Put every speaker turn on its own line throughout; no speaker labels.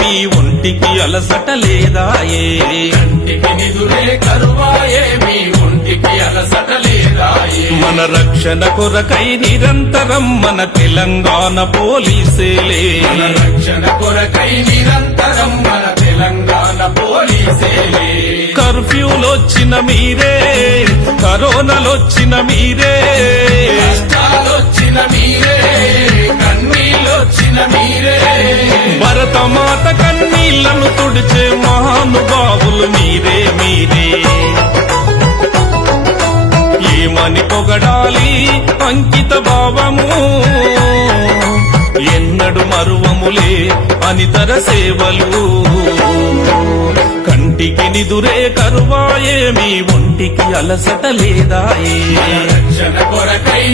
మీ ఒంటికి అలసట లేదాయే.
కంటికి నిదురే కరువాయే మీ ఒంటికి అలసట లేదాయే.
మన రక్షణ కొరకై నిరంతరం మన తెలంగాణ పోలీసేలే
మన రక్షణ కొరకై నిరంతరం మన తెలంగాణ పోలీసేలే
కర్ఫ్యూలొచ్చిన మీరే కరోనాలొచ్చిన మీరే.
కష్టాలొచ్చిన మీరే. కన్నీళ్ళొచ్చిన మీరే.
భరతమాత కన్నీళ్ళను తుడిచే మహానుభావులు మీరే మీరే. ఏమని పొగడాలి అంకిత భావము? ఎన్నడు మరువములే అనితర సేవలు? కంటికి నిదురే కరువాయే మీ ఒంటికి అలసట లేదాయే
రక్షణ కొరకై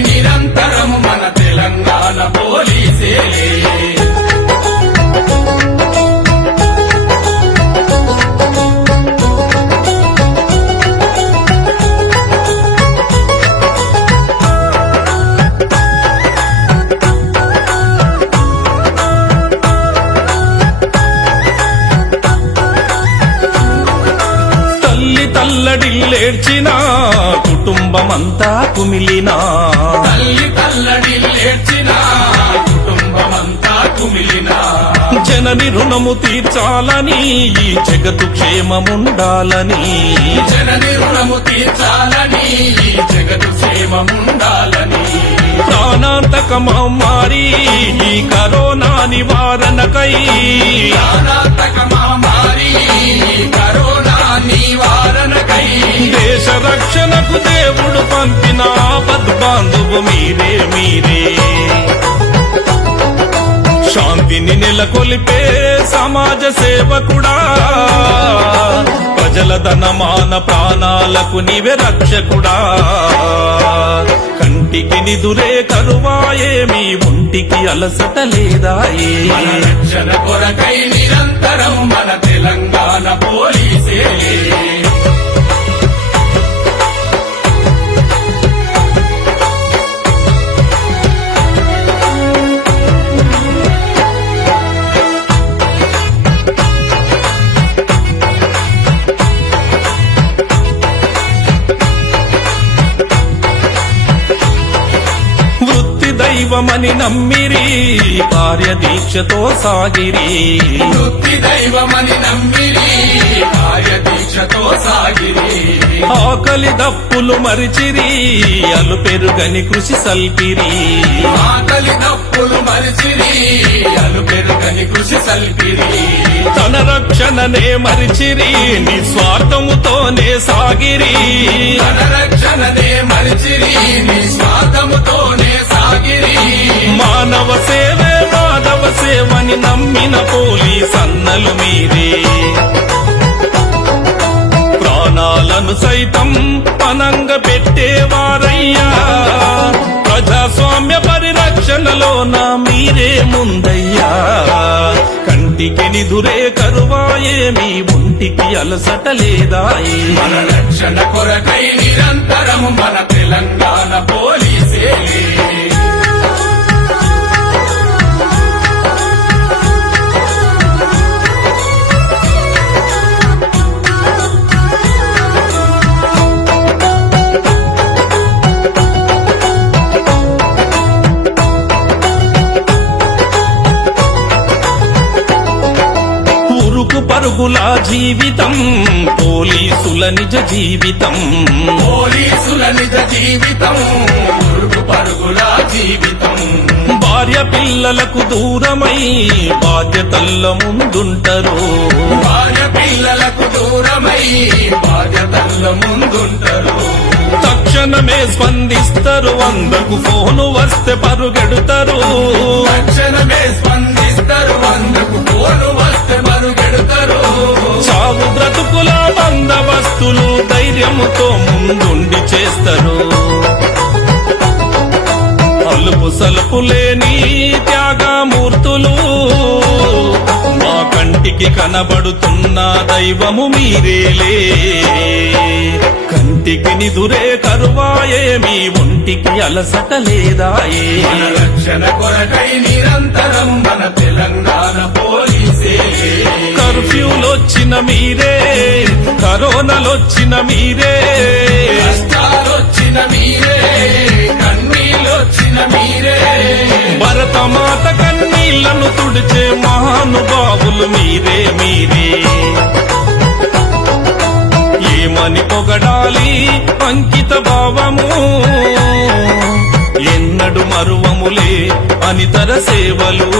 తల్లడిల్లేడ్చిన కుటుంబమంతా కుమిలినా. జనని రుణము తీర్చాలని ఈ జగతు క్షేమముండాలని.
జనని రుణము తీర్చాలని ఈ జగతు క్షేమముండాలని.
ప్రాణాంతక మహమ్మారి ఈ కరోనా నివారణకై.
ప్రాణాంతక మహమ్మారి కరోనా నివారణకై.
దేశ రక్షణకు దేవుడు పంపిన ఆపద్బాంధువు మీరే మీరే. నెలకొలిపే సమాజ సేవకుడా. ప్రజల ధనమాన ప్రాణాలకు నీవే రక్షకుడా. కంటికి నిదురే కరువాయే మీ ఒంటికి అలసట లేదాయే.
మన రక్షణ కొరకై నిరంతరం మన తెలంగాణ
పోలి. దైవమని నమ్మిరి కార్యదీక్షతో సాగిరి.
వృత్తి దైవమని నమ్మిరి కార్యదీక్షతో సాగిరి.
ఆకలి దప్పులు మరిచిరి అలు పెరుగని కృషి సల్పిరి.
ఆకలి నప్పులు మరిచిరి అలు పెరుగని కృషి సల్పిరి.
తన రక్షణనే మరిచిరి నిస్వార్థముతోనే సాగిరి.
తన రక్షణనే మరిచిరి నీ స్వార్థముతోనే సాగిరి
మానవ సేవే మాధవ సేవని నమ్మిన పోలీస్ అన్నలు మీరే. ప్రాణాలను సైతం పనంగ పెట్టేవారయ్యా. ప్రజాస్వామ్య పరిరక్షణలో నా మీరే ముందయ్యా. కంటికి నిధురే కరువాయే మీ ఒంటికి అలసట లేదాయే
మన రక్షణ కొరకై నిరంతరము మన తెలంగాణ పోలీసే
పరుగుల జీవితం పోలీసుల నిజ జీవితం.
పోలీసుల నిజ జీవితం పరుగుల జీవితం.
భార్య పిల్లలకు దూరమై బాధ్యతల్ల ముందుంటరు.
భార్య పిల్లలకు దూరమై బాధ్యతల ముందుంటారు.
తక్షణమే స్పందిస్తారు వందకు ఫోను వస్తే పరుగెడుతారు. ధైర్యముతో ముందుండి చేస్తారు. అలుపు సలుపు లేని త్యాగమూర్తులు మా కంటికి కనబడుతున్న దైవము మీరేలే. కంటికి నిదురే కరువాయే మీ ఒంటికి అలసట లేదాయే.
మన రక్షణ కొరకై నిరంతరం మన తెలంగాణ పోలీసే.
మీరే కరోనాలొచ్చిన మీరే.
కష్టాలొచ్చిన మీరే మీరే.
భరతమాత కన్నీళ్ళను తుడిచే మహానుభావులు మీరే మీరే. ఏమని పొగడాలి అంకిత భావము? ఎన్నడు మరువములే అనితర సేవలు?